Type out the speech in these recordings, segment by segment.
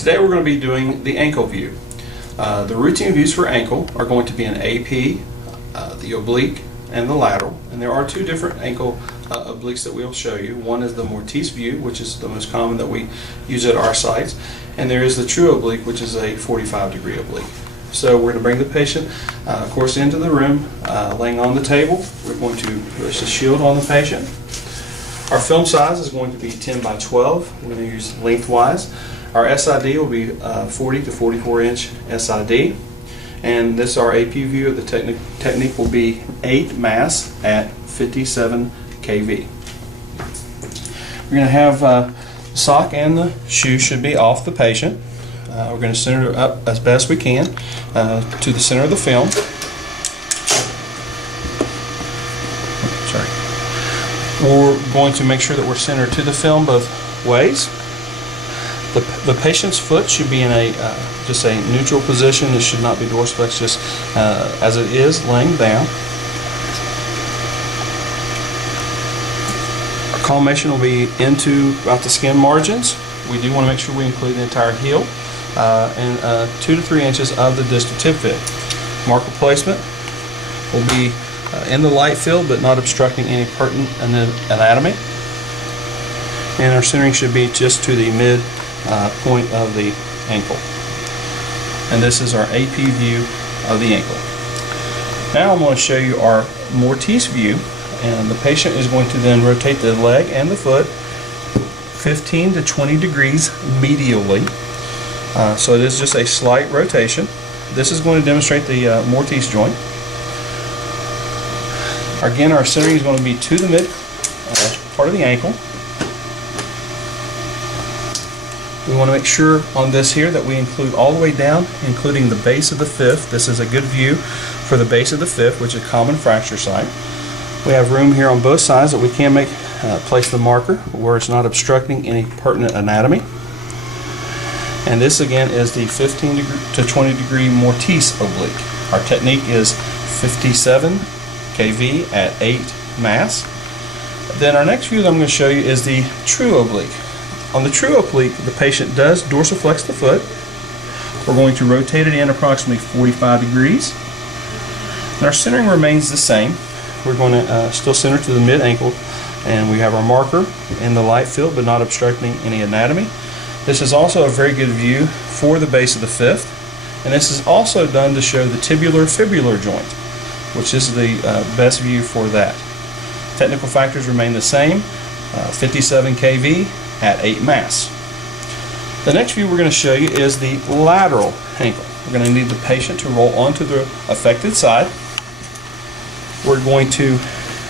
Today we're going to be doing the ankle view. The routine views for ankle are going to be an AP, the oblique, and the lateral. And there are two different ankle obliques that we'll show you. One is the Mortise view, which is the most common that we use at our sites, and there is the true oblique, which is a 45-degree oblique. So we're going to bring the patient, of course, into the room, laying on the table. We're going to push a shield on the patient. Our film size is going to be 10 by 12. We're going to use lengthwise. Our SID will be 40 to 44 inch SID. And this is our AP view. The technique will be 8 mass at 57 kV. We're going to have the sock and the shoe should be off the patient. We're going to center it up as best we can to the center of the film. We're going to make sure that we're centered to the film both ways. The patient's foot should be in a just a neutral position. It should not be dorsiflex, just as it is laying down. Our collimation will be into about the skin margins. We do want to make sure we include the entire heel and 2 to 3 inches of the distal tib fib. Marker placement will be in the light field but not obstructing any pertinent anatomy. And our centering should be just to the mid point of the ankle. And this is our AP view of the ankle. Now I'm going to show you our Mortise view, and the patient is going to then rotate the leg and the foot 15 to 20 degrees medially. So it is just a slight rotation. This is going to demonstrate the Mortise joint. Again, our centering is going to be to the mid part of the ankle. We want to make sure on this here that we include all the way down, including the base of the fifth. This is a good view for the base of the fifth, which is a common fracture site. We have room here on both sides that we can place the marker where it's not obstructing any pertinent anatomy. And this again is the 15 to 20 degree Mortise oblique. Our technique is 57 kV at 8 mass. Then our next view that I'm going to show you is the true oblique. On the true oblique, the patient does dorsiflex the foot. We're going to rotate it in approximately 45 degrees. And our centering remains the same. We're going to still center to the mid ankle, and we have our marker in the light field but not obstructing any anatomy. This is also a very good view for the base of the fifth, and this is also done to show the tibular fibular joint, which is the best view for that. Technical factors remain the same, 57 kV at 8 mass. The next view we're going to show you is the lateral ankle. We're going to need the patient to roll onto the affected side. We're going to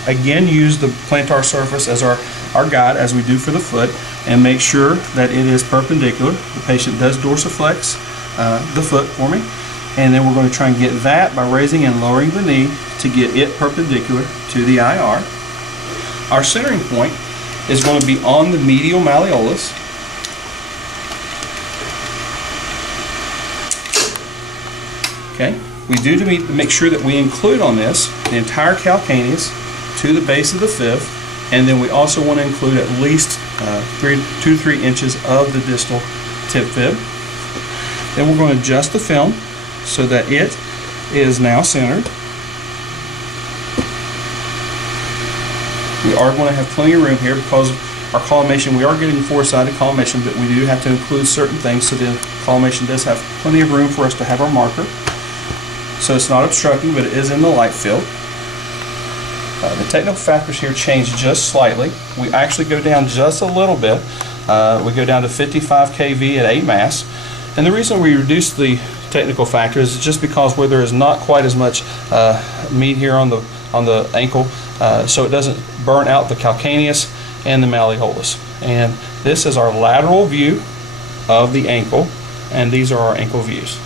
again use the plantar surface as our guide, as we do for the foot, and make sure that it is perpendicular. The patient does dorsiflex the foot for me, and then we're going to try and get that by raising and lowering the knee to get it perpendicular to the IR. Our centering point is going to be on the medial malleolus. Okay, we do to make sure that we include on this the entire calcaneus to the base of the fifth, and then we also want to include at least 2 to 3 inches of the distal tib fib. Then we're going to adjust the film so that it is now centered. We are going to have plenty of room here because our collimation, we are getting 4-sided collimation, but we do have to include certain things, so the collimation does have plenty of room for us to have our marker. So it's not obstructing, but it is in the light field. The technical factors here change just slightly. We actually go down just a little bit. We go down to 55 kV at 8 mass. And the reason we reduce the technical factors is just because where there is not quite as much meat here on the ankle, so it doesn't burn out the calcaneus and the malleolus. And this is our lateral view of the ankle, and these are our ankle views.